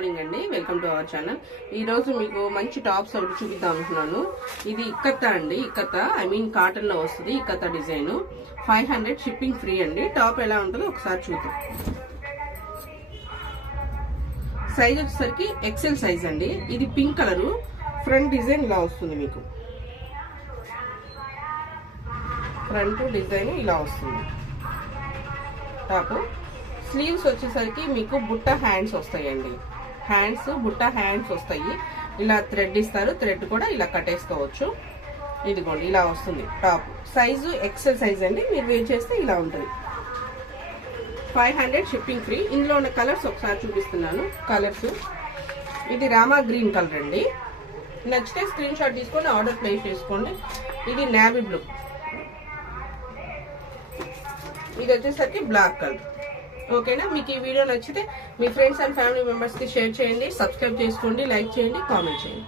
Morning అండి, welcome to our channel. ఈ రోజు మీకు మంచి టాప్స్ ఒకటి చూపిద్దాం అనుకున్నాను. ఇది ఇక్కత్తా అండి, ఇక్కత్తా కాటన్ లో వస్తుంది. ఇక్కత్తా డిజైన్ 500 షిప్పింగ్ ఫ్రీ అండి. టాప్ ఎలా ఉంటుందో ఒకసారి చూద్దాం. సైజ్ వచ్చేసరికి ఎక్సెల్ సైజ్ అండి. ఇది పింక్ కలరు, ఫ్రంట్ డిజైన్ ఇలా వస్తుంది. మీకు ఫ్రంట్ డిజైన్ ఇలా వస్తుంది. టాప్ స్లీవ్స్ వచ్చేసరికి మీకు బుట్ట హ్యాండ్స్ వస్తాయండి. బుట్ట హ్యాండ్స్ వస్తాయి. ఇలా థ్రెడ్ ఇస్తారు, థ్రెడ్ కూడా ఇలా కట్టేసుకోవచ్చు. ఇదిగోండి ఇలా వస్తుంది. టాప్ సైజు ఎక్సెల్ సైజ్ అండి. మీరు వేర్ చేస్తే ఇలా ఉంటుంది. 500 షిప్పింగ్ ఫ్రీ. ఇందులో ఉన్న కలర్స్ ఒకసారి చూపిస్తున్నాను. కలర్స్ ఇది రామా గ్రీన్ కలర్ అండి. నచ్చితే స్క్రీన్ షాట్ తీసుకొని ఆర్డర్ ప్లేస్ చేసుకోండి. ఇది నేవీ బ్లూ, ఇది వచ్చేసరికి బ్లాక్ కలర్. ఓకేనా? మీకు ఈ వీడియో నచ్చితే మీ ఫ్రెండ్స్ అండ్ ఫ్యామిలీ మెంబర్స్కి షేర్ చేయండి, సబ్స్క్రైబ్ చేసుకోండి, లైక్ చేయండి, కామెంట్ చేయండి.